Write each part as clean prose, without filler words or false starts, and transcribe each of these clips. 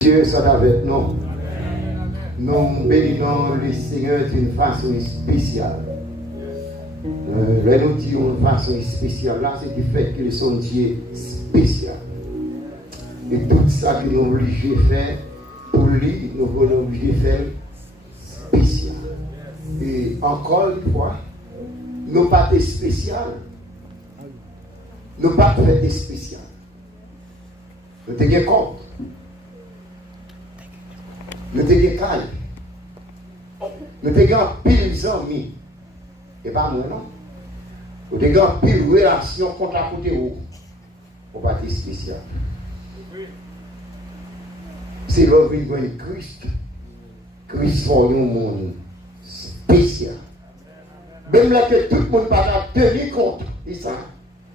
Dieu soit avec nous. Nous bénissons le Seigneur d'une façon spéciale. Nous disons d'une façon spéciale, là, c'est du fait que son Dieu spécial. Et tout ça que nous sommes obligés de faire, pour lui, nous sommes obligés de faire spécial. Et encore une fois, nous pas de spécial. Nous pas fait de spécial. Nous tenons compte. Nous tenons caille. Nous tenons pile d'amis. Et pas moi non. Nous tenons pile de relations contre la côté où. On va être spécial. C'est l'œuvre de Christ. Christ pour un monde spécial. Même là que tout le monde va tenir compte de ça.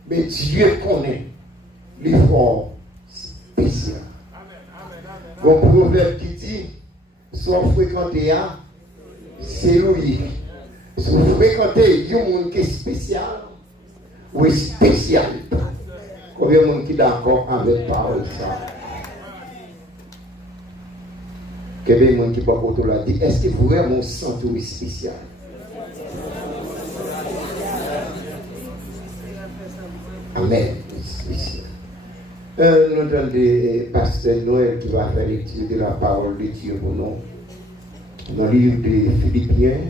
Mais Dieu connaît l'effort spécial. Bon proverbe qui dit, soit fréquenté à, c'est lui. Soit fréquenté un monde qui est spécial, ou est spécial. Combien de monde qui est d'accord avec parole ça? Combien de monde qui va autour là dit, est-ce que vous vraiment sentez spécial? Amen. Nous avons des pasteurs Noël qui va faire l'étude de la parole de Dieu pour nous. Dans le livre de Philippiens,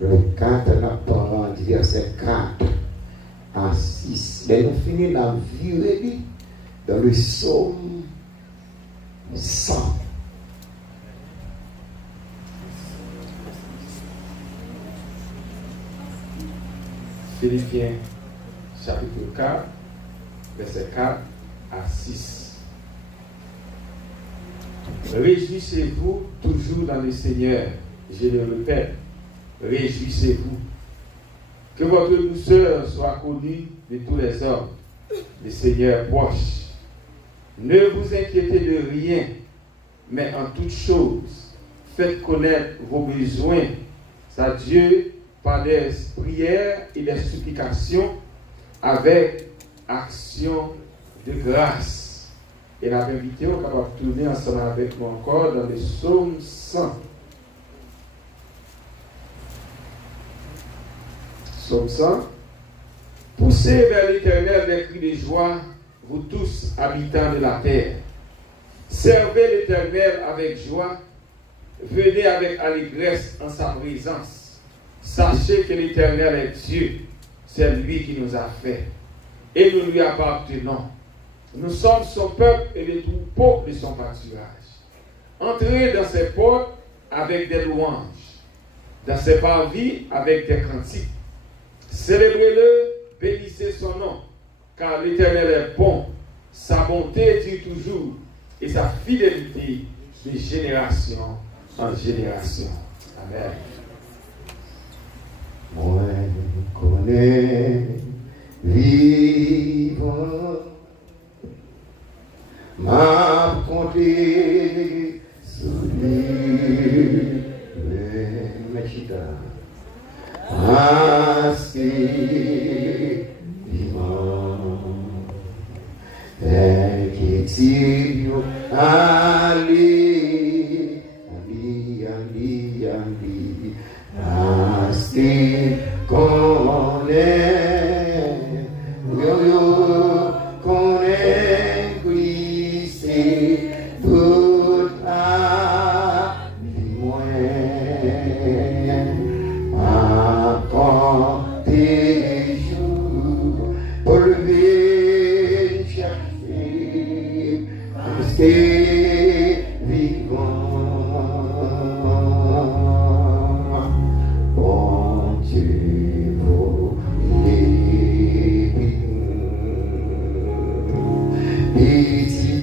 le 4, du verset 4 à 6. Et nous finissons la vie dans le psaume 100. Philippiens chapitre 4, verset 4 à 6. Réjouissez-vous toujours dans le Seigneur. Je le répète, réjouissez-vous. Que votre douceur soit connue de tous les hommes. Le Seigneur proche. Ne vous inquiétez de rien, mais en toutes choses, faites connaître vos besoins à Dieu par des prières et des supplications avec action de grâce. Et la invité, on va tourner ensemble avec moi encore dans le psaume 100. Psaume 100. Poussez vers l'Éternel des cris de joie, vous tous habitants de la terre. Servez l'Éternel avec joie, venez avec allégresse en sa présence. Sachez que l'Éternel est Dieu, c'est lui qui nous a fait. Et nous lui appartenons. Nous sommes son peuple et les troupeaux de son pâturage. Entrez dans ses portes avec des louanges, dans ses parvis avec des cantiques. Célébrez-le, bénissez son nom, car l'Éternel est bon, sa bonté dure toujours, et sa fidélité de génération en génération. Amen. Moi, connais vivant, m'a compté sous lui, le chita, assez vivant, et qui tire Ali, assez connaît, connaît Christ, toute la vie à compter jours pour lever chercher, rester vivant. Bon Dieu, vous Jésus,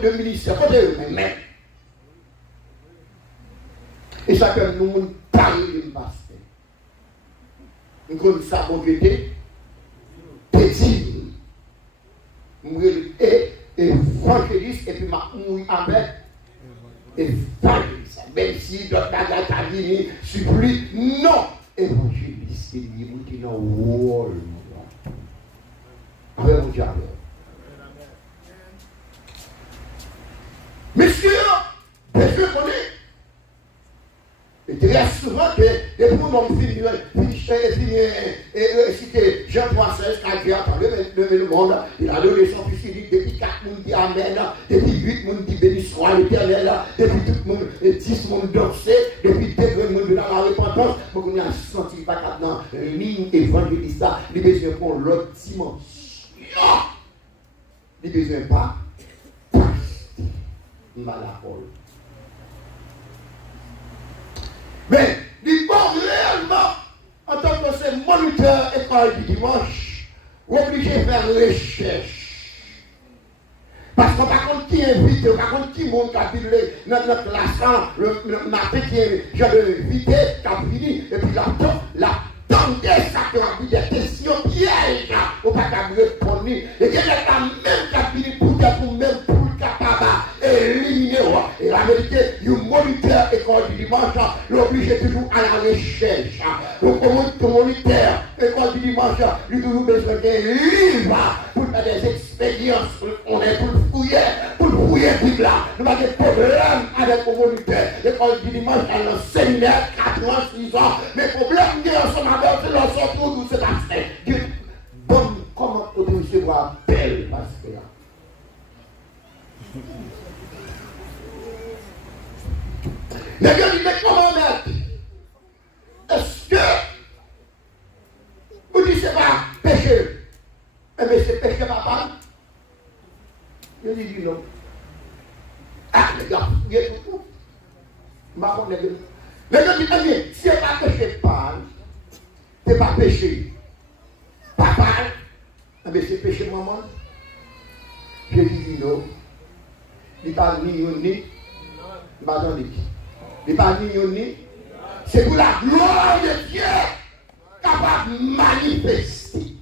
de le ministère, côté eux-mêmes. Et ça que nous parlons de pasteur. Nous connaissons ça, mon Dieu, petit. Et évangéliste, et puis ma mouille avec évangéliste. Même si d'autres bagages t'ont dit, supplie, non. Évangéliste, il dit, non, rôle. Avec mon Dieu. Monsieur, Monsieur connaît. Et très souvent que les pronoms cité Jean 3,16, quand Dieu a parlé le monde, il a donné son fils, il dit depuis 4 personnes qui amènent, depuis 8 personnes qui bénissent soit l'éternel, depuis tout le monde, 10 personnes dansé, depuis 2 personnes de la repentance, donc on a senti pas maintenant ligne évangéliste, il besoin pour l'autre dimension. Il besoin pas, il va la parole. Mais, il faut réellement, en tant que c'est moniteur école du dimanche, obligé de faire recherche. Parce qu'on ne sait pas qui invite, on ne sait pas qui monde qui a filé notre classe, le matin qui est invité, qui a fini, et puis la tendez ça qui a vu des questions pièges, on ne peut pas répondre. Et il y a même qui a fini pour même pour le capable éliminer. Et la vérité, le moniteur école du dimanche, l'oblige toujours à la recherche. Donc, le moniteur école du dimanche, il a toujours besoin d'un livre pour faire des expériences. On est pour fouiller tout là. Nous avons des problèmes avec le moniteur école du dimanche dans le séminaire, 4 ans, 6 ans. Mais problème, il y a ensemble avec le sortout de cet aspect. Dieu, bon, comment on peut recevoir belle parce que là. Mais Dieu dit, mais comment mettre? Est-ce que vous dites c'est pas péché? Mais c'est péché papa? Je dis non. Ah, les gars, il y a tout. Mais je dis, mais si c'est pas péché pas, c'est pas péché. Papa, mais c'est péché maman. Je dis non. Il parle ni ni. Il parle ni. C'est pour la gloire de Dieu capable de manifester.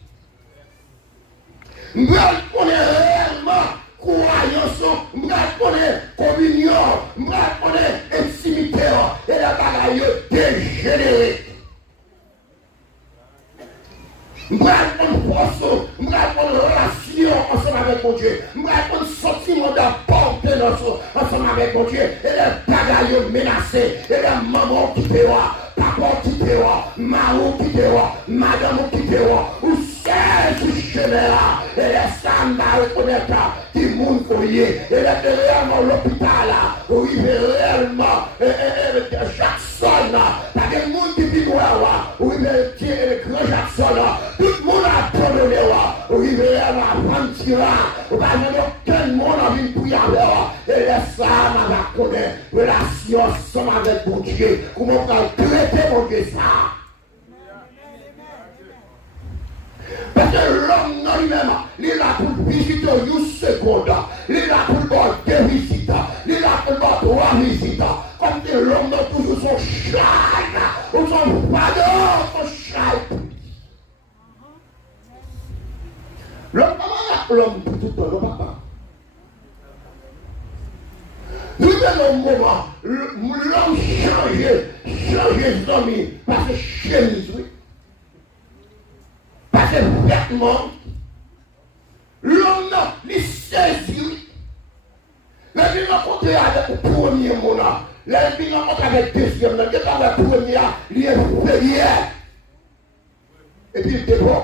Nous connaissons réellement croyance, nous connaissons communion, nous connaissons intimité et la bagaille dégénérée. Nous avons force, nous avons relation ensemble avec mon Dieu. Nous avons sentiment d'apporter ensemble avec mon Dieu. Et les bagailles menacées, et les mamans qui te voient, papa qui te voient, maman qui te voient, madame qui te voient, ou c'est tout chemin là. Et les femmes à reconnaître qui moun courrier. Et les réellement l'hôpital là, où il est réellement Jackson là. Parce que le monde qui vit où il est le grand Jackson là. Tout le monde a abandonné là. Où il est réellement aventure là. Où pas aucun monde a vu pour y aller là. Et les femmes à connaître relation ensemble avec mon Dieu. Comment on va traiter mon Dieu ça? Parce que l'homme non lui-même, il est là pour visiter une seconde, il est là pour voir 2 visites, il est là pour voir 3 visites. Comme que l'homme a toujours son chai, ou son pardon, son chai. L'homme pour tout le temps, le papa. Nous avons un moment, l'homme change les amis, parce que chemise, oui. Parce que vêtements, l'homme, il saisit. Mais il m'a rencontré avec le premier mot là. Là, il m'a rencontré avec le deuxième. Là, il m'a rencontré avec le premier, il est inférieur. Et puis il dépose.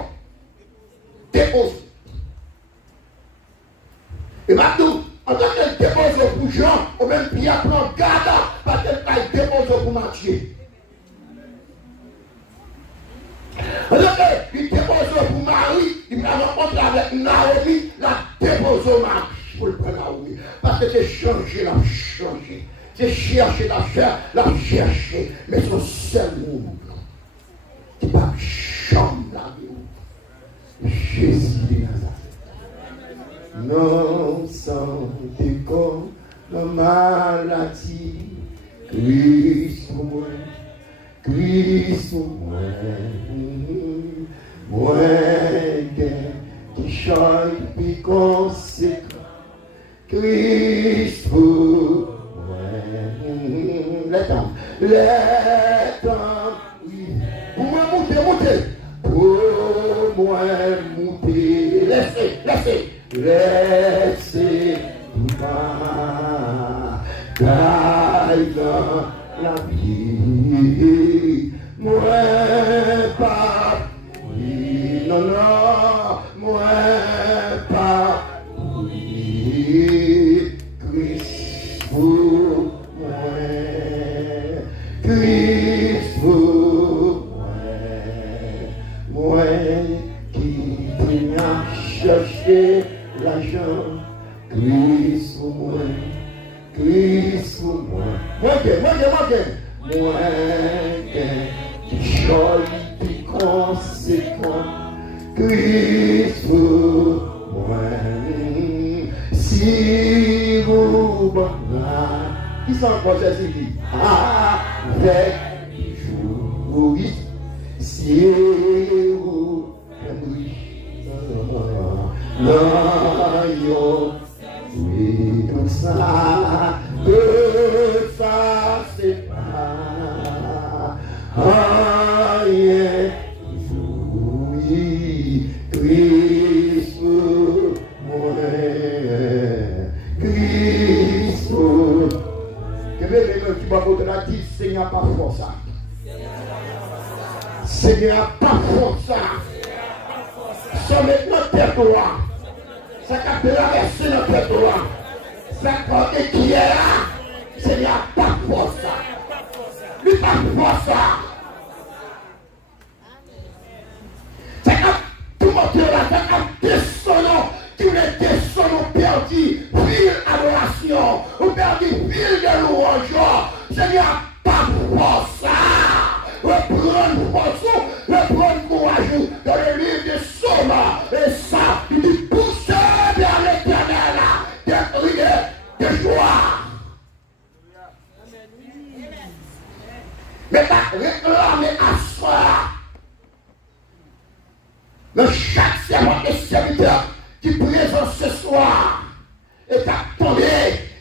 Et maintenant, en tant qu'il dépose pour Jean, au même Pierre prend garde, parce qu'il dépose pour Matthieu. Alors il dépose pour Marie, il m'a rencontré avec Naomi, la dépose au Marie pour le prendre Naomi. Parce que c'est changer, la changer. C'est chercher la chair, la chercher. Mais son seul monde qui va changer la vie. Jésus de Nazareth. non santé comme la maladie. Christ pour moi, Christ pour moi, moi qui chante puis conséquent. Christ pour moi, les temps, oui. Pour moi monter, pour moi monter, laissez tout bas, dans la vie, moi pas, non, moi pas, Christ pour moi, Christ pour moi qui viens chercher l'argent, Christ pour moi, Christ pour moi, moi qui joli puis conséquent, Christ pour moi, si vous bonheur, qui s'en croit Jésus avec jour, si vous non, oui, tout ça c'est pas rien. Oui, Christ moi, Christ. Que veut tu vas voter la dit, Seigneur, pas force ça. Seigneur, pas force ça. Sans mettre notre tête droit. Ça a traversé notre tête droit. Ça a qui est là. Seigneur, pas force ça. Lui, pas force ça. Ça a tout monté là. Ça a descendu. Tous les descendants perdus. Ville adoration. Ou perdu ville de louange. Seigneur, pas force ça. Reprendre force. Reprendre courage. Dans le livre de Somme. Et ça, il dit pousser vers l'éternel. De joie. Mais pas réclamer à soi. Mais chaque servant et serviteur qui présente ce soir est attendé.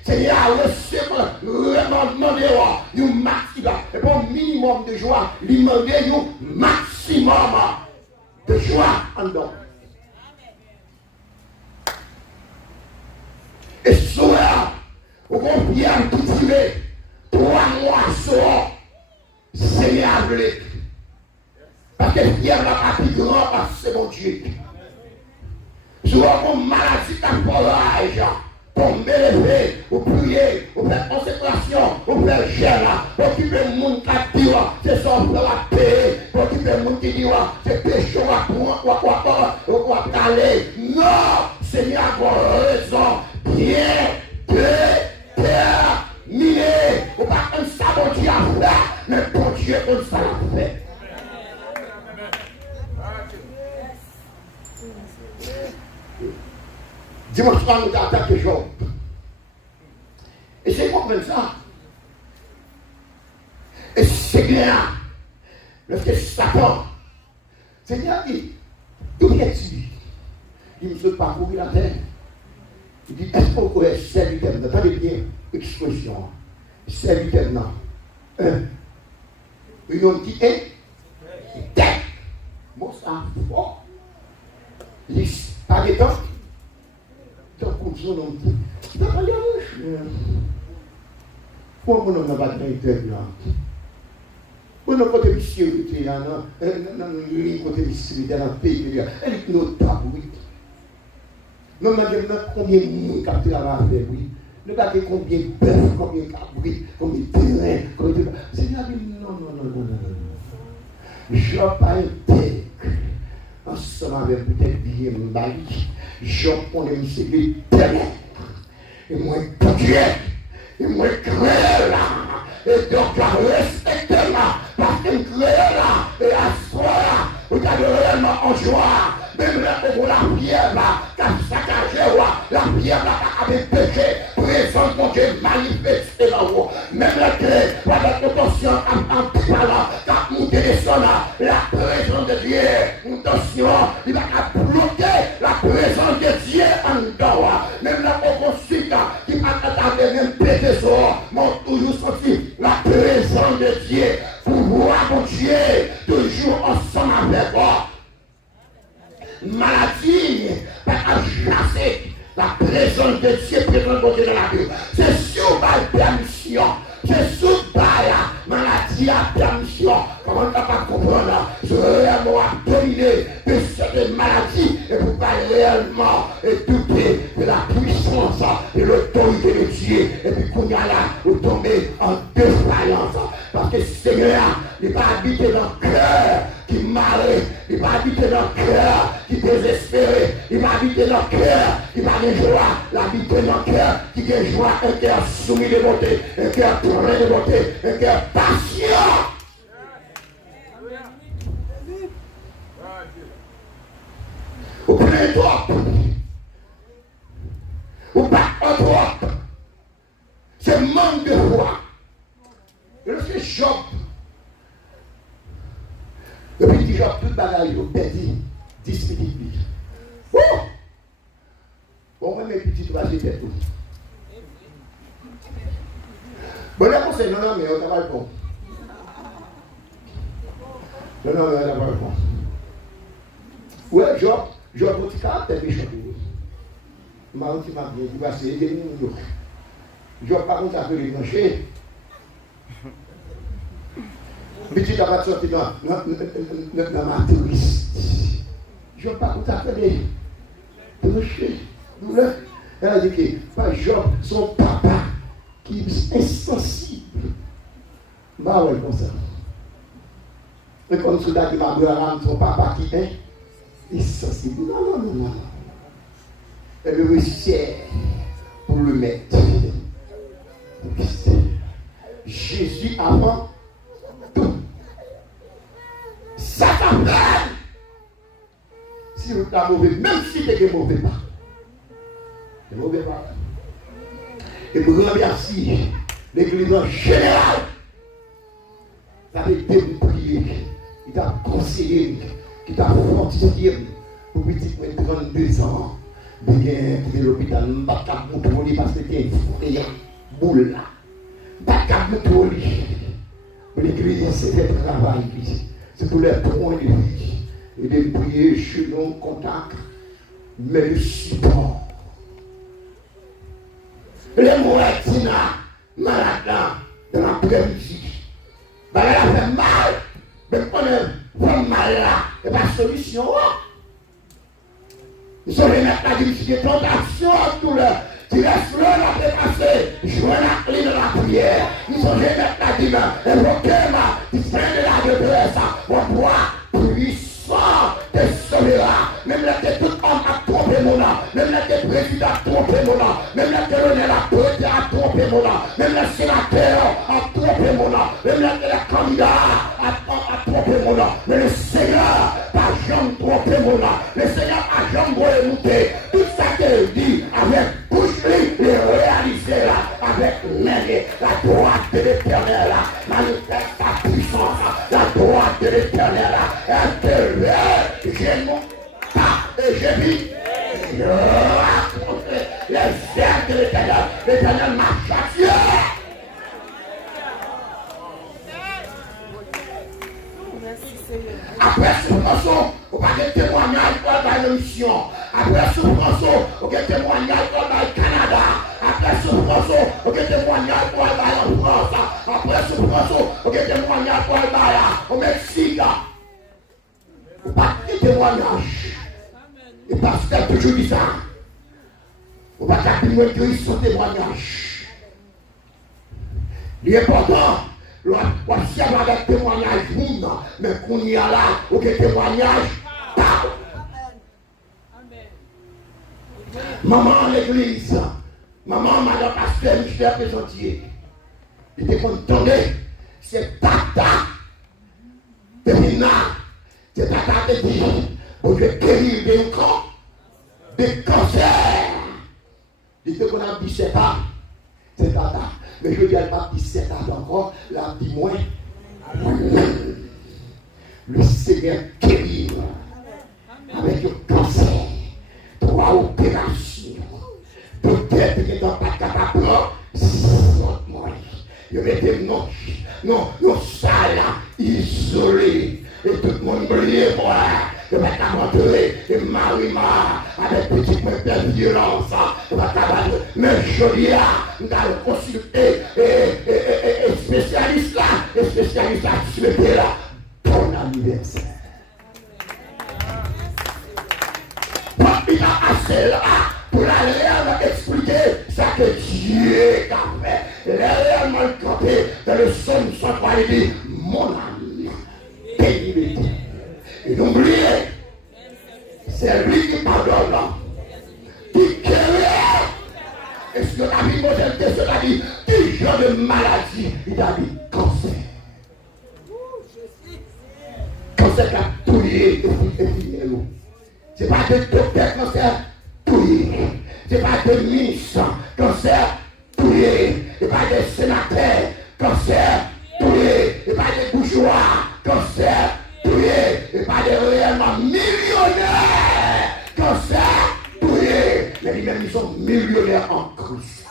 Seigneur, recevoir demander un maximum. Et pas un minimum de joie. Lui demander un maximum de joie en dedans. Et soir, vous comprenez tout tirer 3 mois soir. Seigneur, parce que Pierre n'a pas plus grand parce que c'est mon Dieu. Souvent, mon maladie d'appareil, pour m'élever, pour prier, pour faire consécration, pour faire gêne, pour occuper le monde qui dit, c'est son frère à payer, pour occuper le monde qui dit, c'est péché, on va aller. Non, Seigneur, pour raison, bien déterminé. Ou pas comme ça, mon Dieu a fait, mais pour Dieu, comme ça l'a fait. Dimanche soir, nous attaquons Job. Et c'est comme ça. Et c'est bien. Lorsque Satan, Seigneur dit, d'où es-tu? Il ne veut pas courir la terre. Il dit, est-ce qu'on connaît serviteur? Attendez bien, expression. Serviteur, non. Ils ont dit, tête. Moi, ça a fort. Pas de temps. Tant qu'on se nomme dit, t'as pas de rouge. Pourquoi on n'a pas de temps? On n'a pas de monsieur qui est là, non, côté monsieur dans le pays, elle est notre tabou. Nous n'avons combien de monde qui a travaillé, oui. Nous n'avons combien de bœufs, combien de cabris, combien de terrains, combien de. Seigneur dit non. Je n'ai pas été ensemble avec peut-être bien mari. Je connais l'éternel. Et moi, Dieu. Et moi, créé là. Et donc, respectez-moi. Parce que je créé là. Et à soi, vous avez réellement en joie. Même là, pour la pierre là. saccagé, la pierre avec péché, présente mon Dieu manifesté dans vous. Même la terre, avec l'attention en parlant, quand nous descendons, la présence de Dieu, nous attention, il va bloquer la présence de Dieu en dehors. Même la consulte, qui va t'attendre même pété sur, m'ont toujours senti la présence de Dieu. Pour voir mon Dieu, toujours ensemble avec moi. Maladie, pas à chasser la présence de Dieu présente dans la vie. C'est sur ma permission. C'est sur la maladie à permission. Comment tu pas comprendre? Je réellement dominer de cette maladie et pour pas réellement douter de la puissance et l'autorité de Dieu. Et puis qu'on y a là, vous tombez en défaillance. Parce que le Seigneur, il va habiter dans le cœur qui marre, il va habiter dans le cœur qui désespéré, il va habiter dans le cœur qui va de joie, il va habiter dans le cœur qui a joie, un cœur soumis de beauté, un cœur plein de beauté, un cœur patient. Vous prenez trop, vous battez trop, c'est manque de foi. Et lorsque Job, le petit Job, tout bagaille, il perdit 10 petites billes. Oh! Bon, moi, mes petites, vas-y, fais tout. Bon, là, on sait, non, mais on n'a pas le fond. Non, mais on n'a pas le fond. Ouais, Job, petit caractère méchant. Ma honte m'a bien dit, bah, c'est aider nous. Job, par contre, ça fait les brancher. Petit n'a pas sorti dans ma touriste. Je ne sais pas tout à fait les brancher. Elle a dit que pas Job, son papa, qui est insensible. Bah ouais, comme ça. Et comme soudain qui m'a dit à son papa qui est insensible. Non. Elle le sert pour le mettre. Jésus avant tout. Ça t'appelle. Si vous êtes mauvais, même si tu es mauvais pas. Tu es mauvais pas. Et vous remercie l'Église en général. Ça avait été prié. Il t'a conseillé. Il t'a fortifié. Pour petit 32 ans. Bien, qui est l'hôpital, je ne vais pas contrôler parce que tu es une boule là. Pas qu'à contrôler. L'église, c'est le travail. C'est pour les points de vie. Et de prier chez nous, contact, mais le support. Les moitiés, malades, dans l'après-midi. Elle a fait mal. Mais quand on fait mal là, il n'y a pas de solution. Nous sommes les mettre la difficulté de tentation tout l'heure. Tu laisses l'heure à dépasser. Joins la clé de la prière. Nous sommes les mettre la dimanche. Évoquez-moi. Tu prends de la détresse. Mon poids puissant te sauvera. Même là que tout homme a trompé mon nom. Même là que le président a trompé mon nom. Même là que le colonel a trompé mon nom. Même le sénateur a trompé mon nom. Même là que le candidat a trompé mon nom. Mais le Seigneur n'a jamais trompé mon nom. Le Seigneur n'a jamais monté. Tout ça qu'il dit avec bouche il est réalisé là. Avec l'aide, la droite de l'Éternel là. Manifeste sa puissance. La droite de l'Éternel là. Intérieur, j'ai mon pas et j'ai mis. Je raconte les ailes de l'Éternel. L'Éternel m'a châtié. Après souffrance, on va faire témoignage dans la mission. Après souffrance, on va faire témoignage dans le Canada. Après souffrance, on va faire témoignage dans la France. Après souffrance, on va faire témoignage dans le Mexique. On va faire témoignage. Et parce que toujours dit ça, on va faire son témoignage. L'important, voici avoir des témoignages, mais qu'on y a là, aucun témoignage, pas. Maman en l'église, maman, madame pasteur, Michel Présentier, il était content, c'est tata, c'est Nina, c'est tata qui dit, bon Dieu guérir d'un camp, des cancers. Il fait qu'on a 17 ans. C'est tata. Mais je dis, elle pas 17 ans encore. Là, dis-moi. Le Seigneur guérit. Avec le cancer. 3 opérations. Peut-être qu'il n'est pas capable. Je mettais non, ça là, isolé. Et tout le monde brillait moi. Je vais t'aventurer. Et Marie-Ma, avec petite main de violence. Je vais t'aventurer. Mais je dis là, je vais consulter. Et spécialiste là, tu me fais là. Bon anniversaire. Il a assez là pour aller expliquer ça que Dieu a fait. Il a réellement campé dans le somme 103 et dit mon âme, béni. Et n'oubliez, c'est lui qui pardonne, qui guérit. Est-ce que la vie modèle de cela dit, quel genre de maladie? Il a dit cancer. Cancer qui a touillé et fini l'eau. Ce n'est pas de docteur cancer touillé. Ce n'est pas de ministre cancer touillé. Ce n'est pas de sénateur cancer touillé. Ce n'est pas de bourgeois cancer touillé. Ce n'est pas de réellement millionnaires cancer touillé. Mais lui-même, ils sont millionnaires en Christ.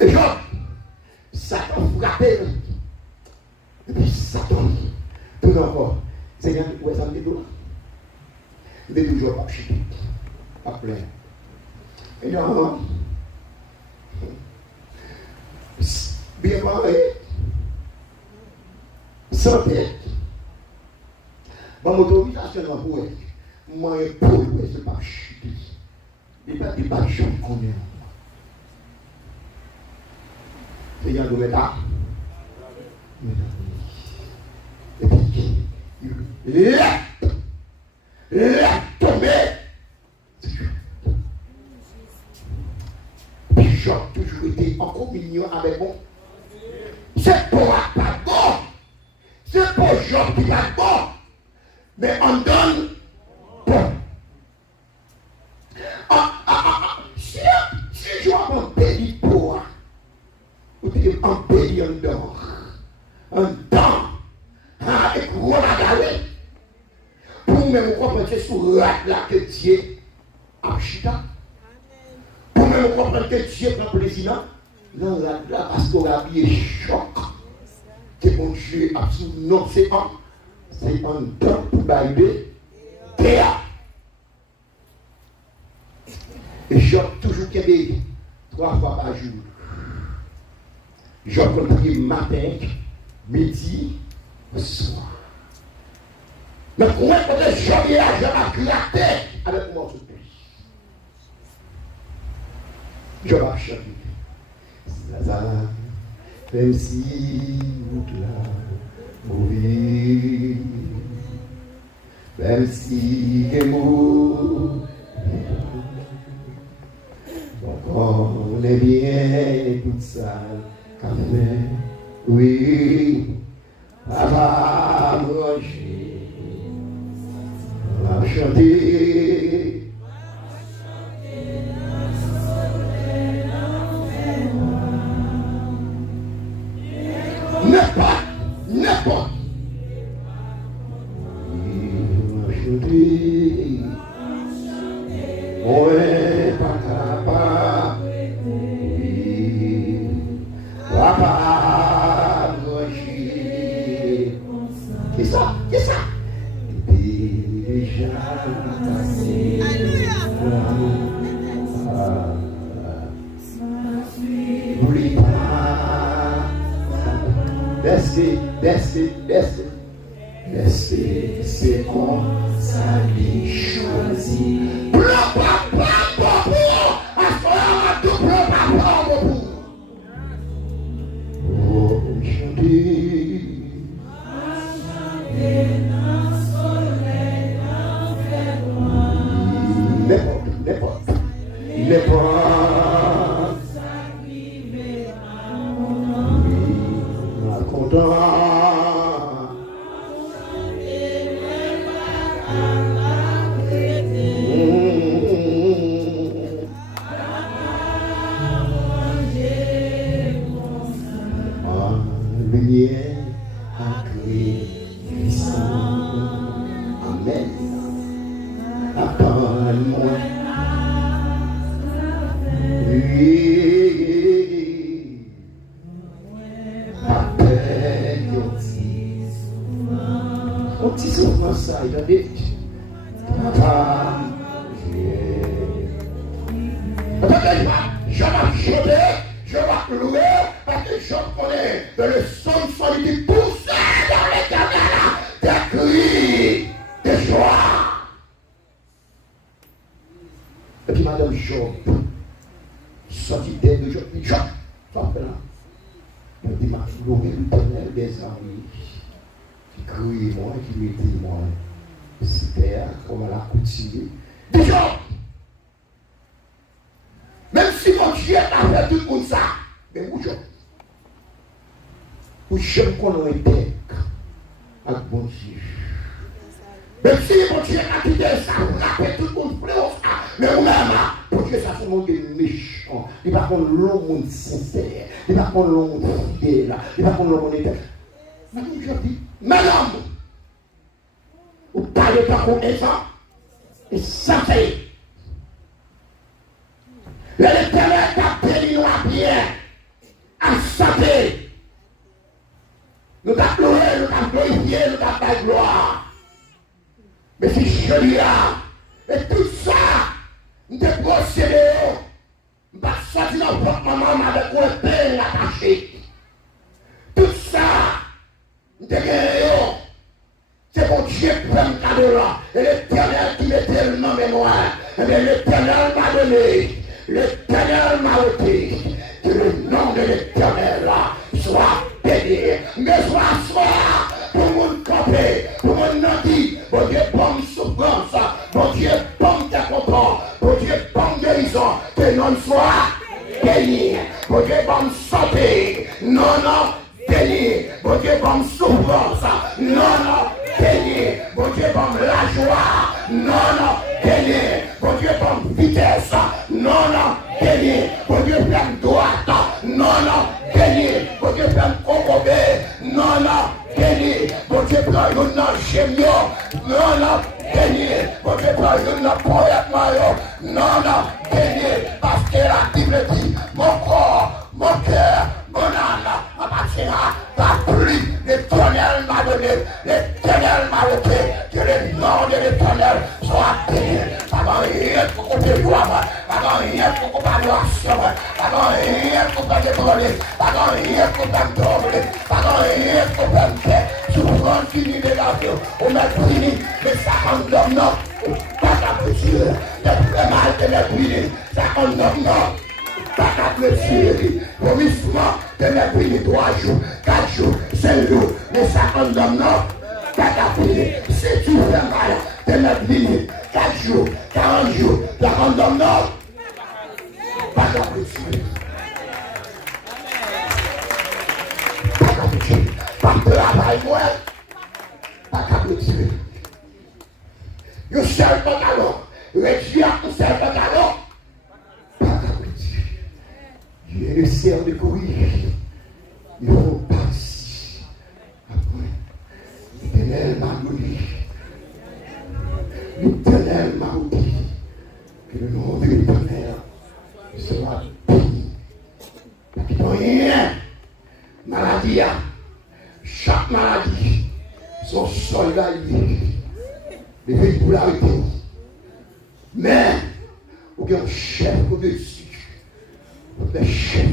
Et Job, Satan frappé. Et puis Satan, tout encore, Seigneur, où est-ce que il est toujours pas chier, pas plein. Et non, bien parlé, sans tête. Bon, l'autorisation dans vous, moi, pour vous, c'est pas chier. Il n'est pas de gens qu'on est. Seigneur, nous mettons. Et puis, laisse tomber. Puis j'ai toujours été en communion avec moi. C'est pour pas bon. C'est pour Job qui va bon. Mais on donne bon. Si je vois un pays pour, ou tu dis un pays en dehors. Un temps. Et pour regarder. Pour même comprendre que sur là que Dieu a chita. Pour même comprendre que Dieu prend plaisir dans la parce qu'on a bien choc. Que mon Dieu a sous non, c'est un temps pour bailler. Théâtre. Et Job toujours qu'il 3 fois par jour. Job prier matin, midi, soir. Mais comment est-ce que Job est là, Job a gratté avec moi ce pays. Job a chanté. Même si vous la mourir, même si les mots, on est bien tout ça, café, oui, papa manger, on va chanter. N'importe. On est pas capable. Papa, manger. Qu'est-ce ça? Déjà passé. N'oublie pas. Laissez, c'est comme ça les choisit. Papa, à ce tout papa, oh, chanter. N'importe. Content. On dit souvent ça, il a dit Papa, je vais chanter, je vais louer, parce que je connais que le son de solitude poussé dans l'éternel, des cris de joie. Et puis Madame Job, sortie d'elle de Job, Job, ça fait là. Elle dit, m'a loué l'éternel des amis, qui crie moi, qui me dit moi, c'était comme elle a continué. De Job! Même si mon Dieu a fait tout le monde ça, mais où je pour chaque qu'on a été avec mon Dieu. Même si mon Dieu a quitté ça, on a fait tout le monde frère ça, mais on a pour Dieu ça c'est mon Dieu méchant. Il va prendre l'homme sincère, il va prendre l'homme fidèle, il va prendre l'homme éternel. Madame je dis, madame, vous parlez pas comme ça, et ça fait. L'Éternel t'a béni nous à bien, à santé. Nous t'a loué, nous t'a glorifié, nous t'a fait gloire. Mais si je dis là, et tout ça, nous te procédé, nous pas sorti dans votre maman avec un pain attaché. Tout ça, nous te gagné. C'est mon Dieu qui prend le cadeau là. Et l'Éternel qui mettait le nom mémoire. Et l'Éternel m'a donné. L'Éternel m'a ôté, que le nom de l'Éternel soit béni. Mais soir, pour mon camper, pour mon nadi, bon Dieu, bonne souffrance, bon Dieu, bonne content, bon Dieu, bonne guérison, que non soit béni, bon Dieu, bonne santé, non, béni, bon Dieu, bonne souffrance, non, béni, bon Dieu, bonne la joie, non, béni, bon Dieu, bonne vitesse, non, béni, bon Dieu, plein droite, non, béni, bon Dieu, plein concombre, non, béni, bon Dieu, plein une gémio, non, béni, bon Dieu, plein une poète maillot, non, béni, parce que la Bible dit, mon corps, mon cœur, mon âme, m'appartiendra, la pluie, l'Éternel m'a donné, l'Éternel m'a ôté, que le nom de l'Éternel soit béni. Pas rien pour couper le doigt, pas rien pour couper l'adoration, pas rien pour couper le problème, pas rien pour couper le trouble, pas rien pour couper le paix. Souvent fini de la vie, on m'a fini, mais ça en donne non, pas qu'à blessure, c'est très mal de la fini, ça en donne non. Pas qu'à blessure, vomissement de la fini 3 jours, 4 jours, 5 jours, mais ça en donne non. Pas qu'à fini, si tu fais mal de la fini 4 jours, 40 jours, 40 hommes, non. Pas qu'à blessure. Pas qu'à blessure. Pas de travail, moi. Pas qu'à blessure. Je serve pas galon. Réduire un serve pas galon. Pas qu'à blessure. Dieu le sert de courir. Il faut passer. Après, l'Éternel m'a donné. L'Éternel m'a dit que le nom de l'Éternel sera béni. Parce qu'il n'y a rien. Maladie, chaque maladie, son soldat lié. Les pays pour l'arrêter. Mais, il y a un chef au-dessus. Le chef.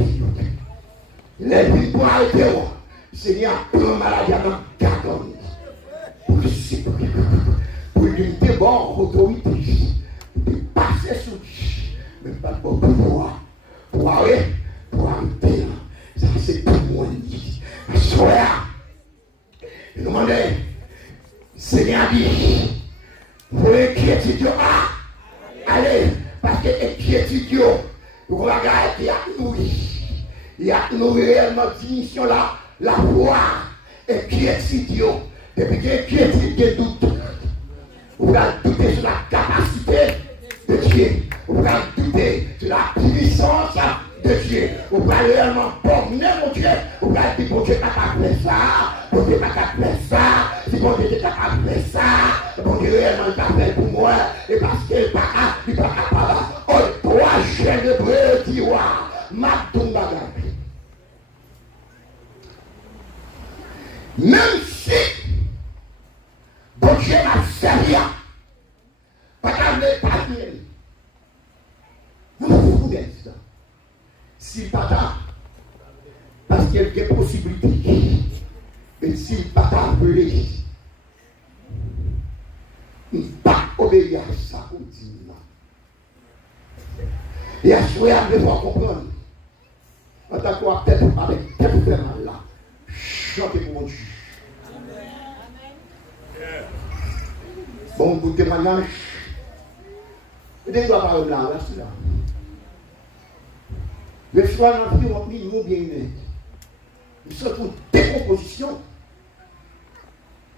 Les pays pour arrêter. C'est bien un maladie dans le cadre. Pour le sécuriser. Pour l'unité bonne autorité, de passer sous lui, même pas pour pouvoir, pour arrêter, ça c'est tout le monde dit. Soir, je demandais, Seigneur dit, vous inquiétez allez, parce que inquiétez vous regardez, il y a nous réellement définition là, la foi, inquiétez depuis que inquiétez doute. Vous allez douter sur la capacité de Dieu. Vous allez douter sur la puissance de Dieu. Vous allez réellement borner mon Dieu. Vous allez dire, mon Dieu, pas qu'à faire ça. Mon Dieu, pas qu'à faire ça. Si mon Dieu, pas qu'à faire ça. Mon Dieu, réellement, pas fait pour moi. et parce qu'il n'est pas capable, on doit gêner de dire, ma tombaga. Même si, bon Dieu m'a servi, pas pas si pas parce qu'il y a des possibilités, et si pas appelé, pas obéir à ça, on dit non. Et à ce moment-là, il faut comprendre, en tant que tête avec tête vraiment là, chantez pour mon Dieu. Bon, vous témoignage, et ne doit pas parler là, c'est là. Le choix dans le vie, nous bien net. Nous sommes pour décomposition.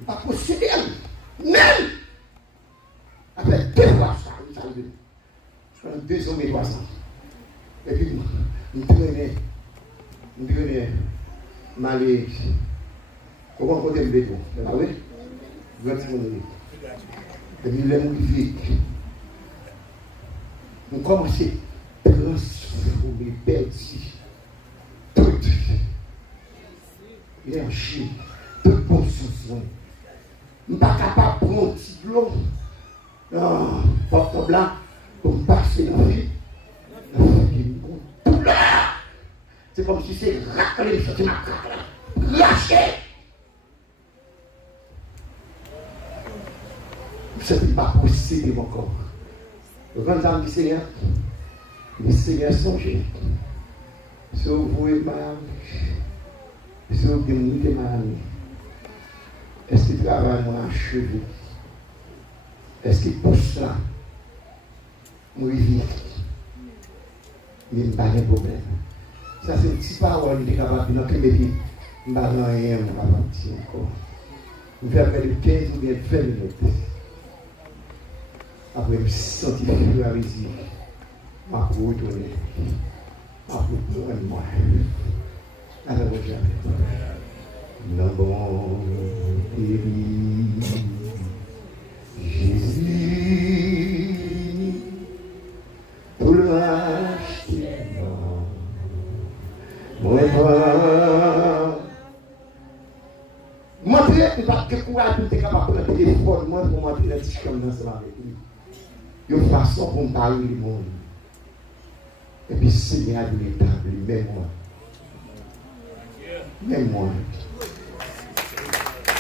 Pas posséder, même. Après 2 fois ça, nous allons venir. Je suis 2 hommes et 300. Et puis, nous devenons malais. Comment on peut me dire? Ah oui? Vous êtes mon ami. Et puis, les modifiés. Nous commençons à transformer, perdre toute l'énergie, tout bon soin. Je ne suis pas capable de prendre un petit blond, porte blanc, pour passer dans la vie. C'est comme si c'est raclé, c'est ma lâché. Je ne peux pas posséder mon corps. Le grand âme du Seigneur, le Seigneur songez. Si vous êtes malade, si vous êtes malade, est-ce qu'il travaille dans la cheveux? Est-ce qu'il pousse là? Moi, il vit. Mais il n'y a pas de problème. Ça, c'est une petite parole qui est capable de nous dire, il n'y a rien, on va partir encore. Vous faites près de 15 ou bien 20 minutes. Après, je me sens fluorisé. Je vais retourner. Je vais retourner moi. Alors, je vais non bon Jésus, pour le racheter, moi, montrer, il va te courage pour être capable de prendre le téléphone, moi, pour montrer la discussion ensemble avec lui. Il y a une façon pour me parler du monde. Et puis, Seigneur de l'établi, même moi. Même moi.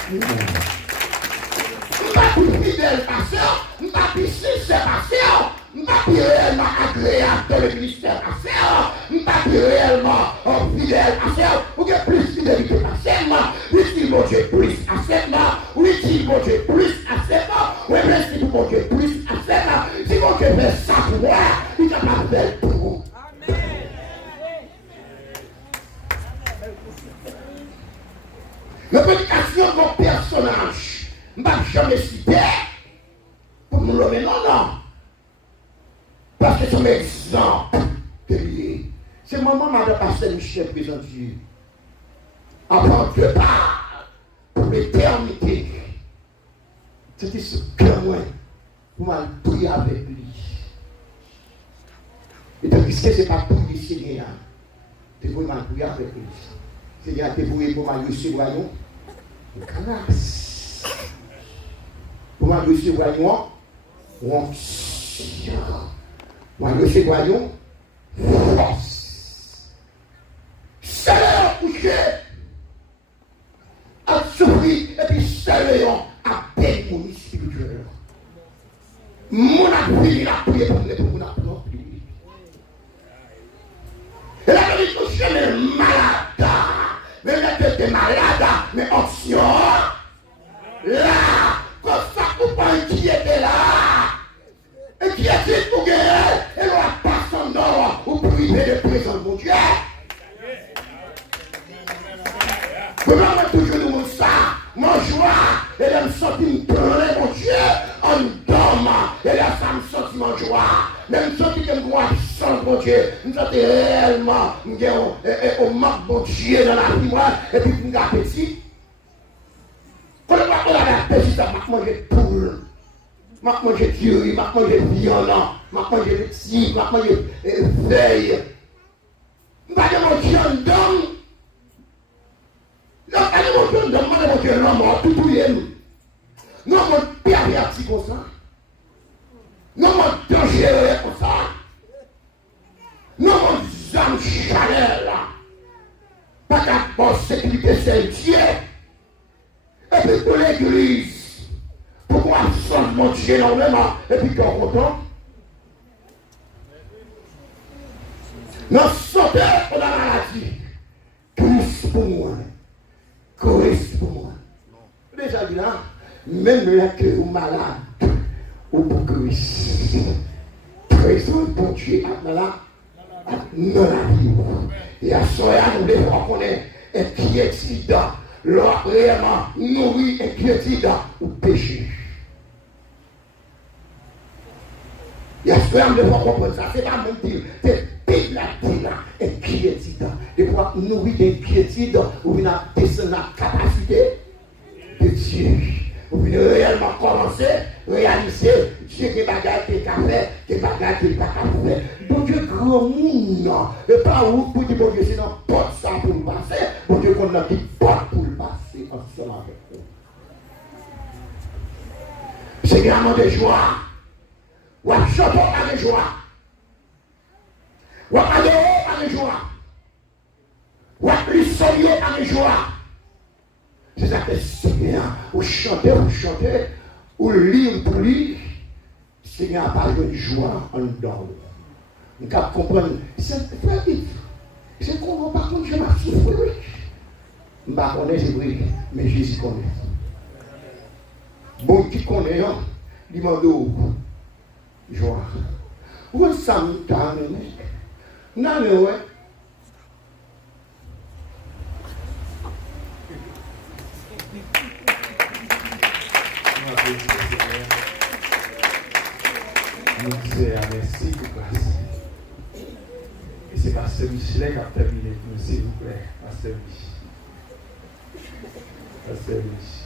Je ne suis pas plus fidèle pasteur, je ne suis pas plus sincère pasteur, je ne suis pas plus réellement agréable dans le ministère pasteur, je ne suis pas plus réellement fidèle pasteur, ou bien plus fidélité pasteur, oui, mon Dieu, plus ascendant, oui, mon Dieu, plus ascendant, oui, merci pour mon Dieu, plus ascendant, si mon Dieu fait ça pour moi, il n'a pas fait pour vous. La prédication de mon personnage, je ne vais jamais citer pour me lever, non. Parce que c'est un exemple que lié. C'est mon maman de pasteur Michel présent Dieu. Avant de part pour l'éternité. C'était ce cœur pour m'aller prier avec lui. Et donc, puisque ce n'est pas pour lui, Seigneur, tu peux m'aller prier avec lui. Seigneur, tu voué pour m'aller recevoir grâce. Pour m'aller recevoir onction. Pour m'aller recevoir force. Seigneur, couché, à souffrir, et puis Seigneur, à peine mon spirituel. Mon appui, il a prié pour mon appui. Et la vérité, je suis malade. Mais tu es malade, mais option. Là, comme ça, vous pas qui était là. Et qui était pour gagner. Et l'on a pas son nom, ou privé de présence de mon Dieu. Comment on toujours nous ça, mon joie, et là me sentir pleurer, mon Dieu, en dormant, et là ça me sentit mon joie. Même sentir que moi, sans mon Dieu, je me sentais réellement, on manque mon Dieu dans la vie, et puis je me appétit. Quand on a l'appétit, ça m'a mangé poule. m'a mangé tuerie, m'a mangé violent, m'a mangé petit, m'a mangé veille. M'a demandé un d'homme. Non, pas demandé un d'homme, m'a demandé un homme, tout tout est. Non, mon père averti comme ça. Non, mon dangereux comme ça. Non, mon âme chaleur là. Pas qu'à bonne sécurité, c'est Dieu. Et puis pour l'église, pourquoi ça mon Dieu énormément et puis qu'on content? Non, sauter pour la maladie. Christ pour moi. Christ pour moi. Déjà dit là, même là que vous malade, ou pour Christ. Présent pour Dieu à la vie. Et à ce moment-là, nous devons connaître inquiétude, l'or réellement nourri inquiétude ou péché. Et à ce moment-là, nous devons comprendre ça. C'est pas même dire, c'est pile la dire inquiétude. De pouvoir nourrir d'inquiétude ou bien descendre la capacité de Dieu. Vous venez réellement commencer, réaliser Dieu qui bagaille qui a fait, qui bagaille qui n'a pas fait. Donc Dieu grand monde, et pas où pour dire bon Dieu, sinon porte ça pour le passer, bon Dieu qu'on a dit porte pour le passer ensemble avec nous. C'est grand de joie. Ou à chanter avec joie. Ou à adorer avec joie. Ou à lui saluer avec joie. C'est ça que Seigneur, ou chanter, ou lire pour lire, Seigneur a parlé de joie en dedans. Nous devons comprendre, c'est vrai, c'est qu'on va pas contre, je m'en souffre. Je ne connais pas, c'est mais Jésus connaît. Bon, qui connaît, il m'a dit, joie. Où ça me t'a non, mais ouais. Merci pour grâce. Et c'est Pasteur Michelet qui a terminé pour nous, s'il vous plaît. Pasteur Michelet. Pasteur Michelet.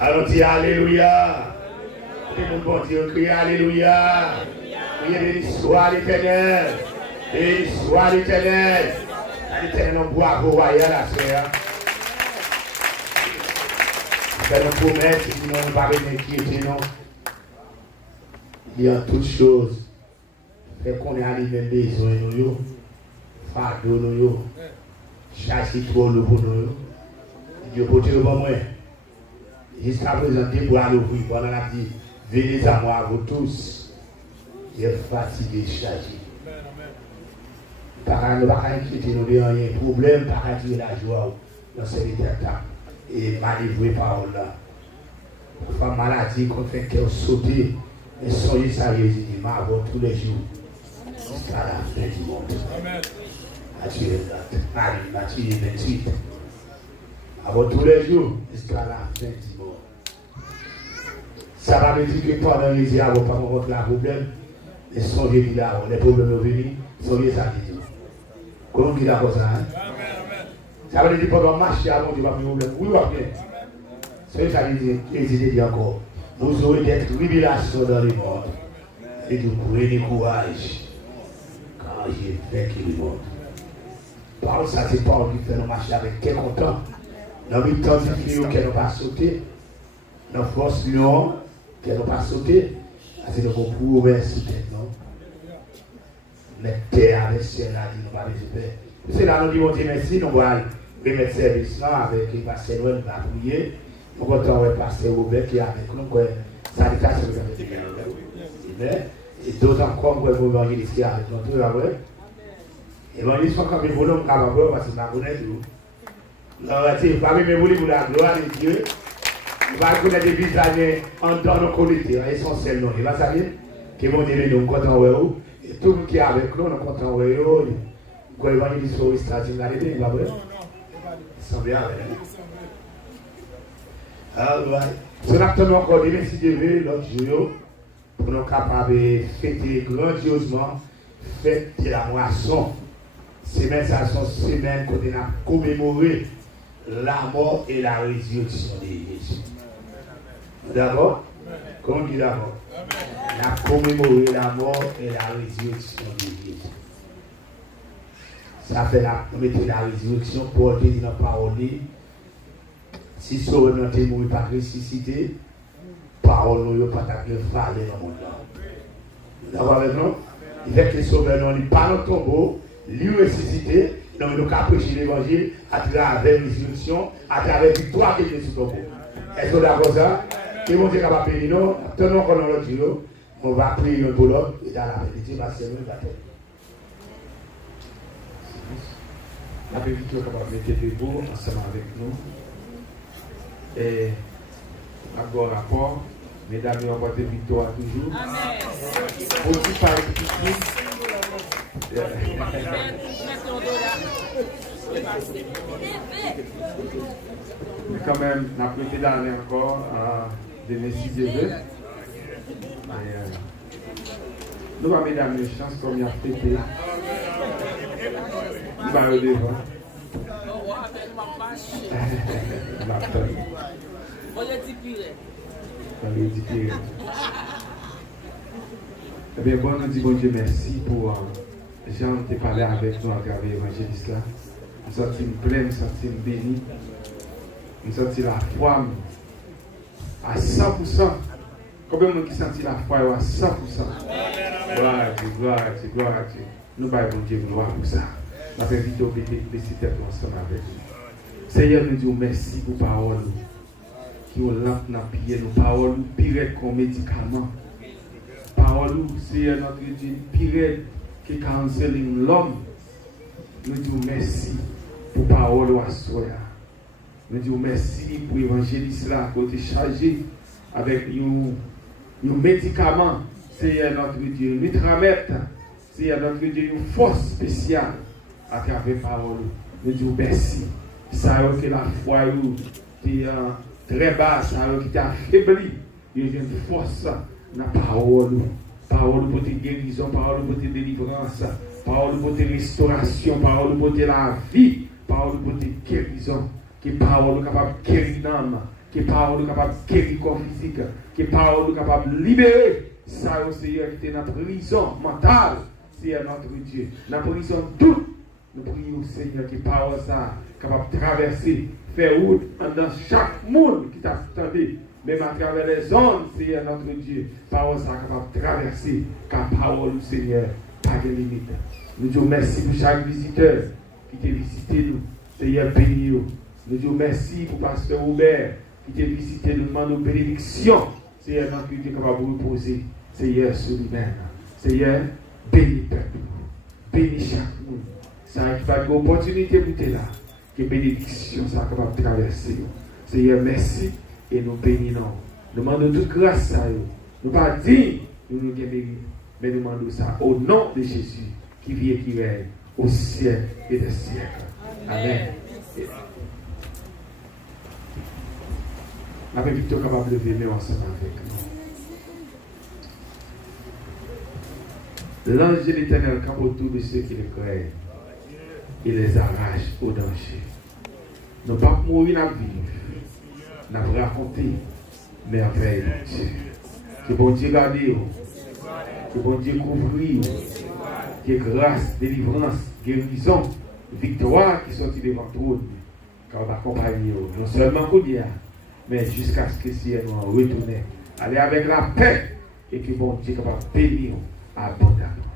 Allons dire Alléluia. Tout le monde bon Dieu crie Alléluia. Priez béni soit l'Éternel. Béni soit l'Éternel. L'Éternel nous boit vos royales à sœur. Nous promesse, si nous ne pas inquiéter, non. Il y a toutes choses. Fait qu'on est arrivé besoin nous, fardeau nous, chassis trop le pour nous. Dieu peut dire pour moi. Jusqu'à présent, pour aller ouvrir, pendant la dit, venez à moi, vous tous. Il est fatigué, chargé. Par ne pas inquiéter nous de rien, problème, par attirer la joie dans cette étape. Et manivrer parole là. Parfois maladie qu'on fait qu'elle sauter, et soyez ça résident, avant tous les jours. Jusqu'à la fin du monde. Matthieu 28. Avant tous les jours, jusqu'à la fin du monde. Ça va me dire que pendant les jours, on va pas rencontrer un problème. Et soyez là, les problèmes sont venus, soyez ça dit. Comment on dit d'accord ça? Ça veut dire que pendant marcher avant, tu vas faire problème. Oui, ou bien. C'est ça qu'il dit encore. Vous aurez des tribulations dans le monde. Et vous prenez courage quand j'ai vaincu le monde. Parle ça, c'est pas qui fait nous marcher avec quel content. Dans le temps du fil qui n'ont pas sauté. Dans la force lion qui n'ont pas sauté. C'est le concours merci non. Les terres avec ciel là, ils n'ont pas récupéré. C'est là nous disons merci, nous allons remettre service là avec le pasteur Noël va prier. Nous comptons le pasteur Robert qui est avec nous, salutation de la et d'autres encore pour l'évangéliste qui est avec nous. L'évangéliste sont comme les bonhommes capables parce que ça connaît tout. Alors, c'est pas même voulu pour la gloire de Dieu. On va connaître des visages en dans nos qualités, essentiellement. Il va savoir que mon Dieu nous comptons où et tout le monde qui est avec nous, nous comptons où. Quand l'évangéliste est au stade, il va arriver, il va voir. Ils sont bien avec nous. Alors, si on attend encore des merci de Dieu l'autre jour, pour nous capables de fêter grandiosement, fête de la moisson. Semaine, ça sont semaines qu'on a commémoré la mort et la résurrection de Jésus. D'accord? Comment on dit d'accord? On a commémoré la mort et la résurrection de Jésus. Ça fait la résurrection pour dire dans la parole. Si Sauveur n'a pas mort par ressuscité, parole n'a pas valeur dans le monde. D'accord avec nous? Il fait que les Sauveurs n'ont pas dans le tombeau, lui ressuscité, donc nous avons prêché l'évangile à travers la résurrection, à travers la victoire qui est sur le tombeau. Est-ce que vous d'accord ça? Et mon Dieu capable de payer nous, tenons qu'on a l'autre jour, on va prier un boulot et dans la vérité, parce que nous va faire. La vérité est capable de mettre debout ensemble avec nous. Et encore rapport, mesdames, nous avons porté victoire toujours. Amen. Aussi par mais quand même, on a prêté d'aller encore à des messieurs de Dieu. Nous avons mesdames les chances comme il a fêté. Nous allons au devant. Eh bien, bon, nous disons bon Dieu merci pour Jean qui parlé avec nous à travers l'évangéliste là. Nous sentons plein, nous sentons bénis. Nous sentons la foi à 100%. Combien de gens qui sentent la foi à 100%? Gloire à Dieu, gloire à Dieu, gloire à Dieu. Nous baillons bon Dieu gloire pour ça. Nous avons invité au bénéficier ensemble avec nous. Seigneur, nous disons merci pour la parole. Qui ont lampe dans le pied, nos paroles pire comme médicament. Parole, Seigneur, notre Dieu, pire que cancer l'homme. Nous disons merci pour la parole à soi. Nous disons merci pour l'évangéliste là, qui est chargé avec un médicament. Seigneur, notre Dieu, nous tramettons, Seigneur, notre Dieu, une force spéciale à travers la parole. Nous disons merci. Ça que la foi qui est très basse, qui est affaiblie, il y a une force dans la parole. Parole pour tes guérisons, parole pour tes délivrances, parole pour tes restaurations, parole pour la vie, parole pour tes guérisons, qui est parole capable de guérir l'âme, qui est parole capable de guérir le corps physique, qui est parole capable de libérer ça au Seigneur qui est dans la prison mentale, c'est notre Dieu, dans la prison doute. Nous prions au Seigneur qui parole ça capable de traverser, faire route dans chaque monde qui t'attendait, même à travers les ondes, Seigneur notre Dieu, parole ça capable de traverser, car parole du Seigneur, pas de limite. Nous disons merci pour chaque visiteur qui t'a visité nous, Seigneur béni nous. Nous disons merci pour Pasteur Robert qui t'a visité nous, demandons bénédiction, Seigneur notre Dieu capable de reposer, Seigneur sur lui-même. Seigneur, bénis peuple, bénis chaque monde. Ça a une opportunité pour être là. Que bénédiction ça capable de traverser. Seigneur, merci et nous bénissons. Nous demandons toute grâce à eux. Nous ne pas dire nous nous guérir, mais nous demandons ça au nom de Jésus qui vit et qui règne au siècle et des siècles. Amen. La victoire capable de venir ensemble avec nous. L'ange de l'Éternel campe autour de ceux qui le craignent. Il les arrache au danger. Nous ne pouvons pas mourir dans la vie. Nous avons raconté merveille de Dieu. Que bon Dieu garde, que bon Dieu couvre, que grâce, délivrance, guérison, victoire qui sont devant trône. Car on va accompagner non seulement pour dire, mais jusqu'à ce que le ciel nous retourne. Allez avec la paix et que bon Dieu soit capable de bénir abondamment.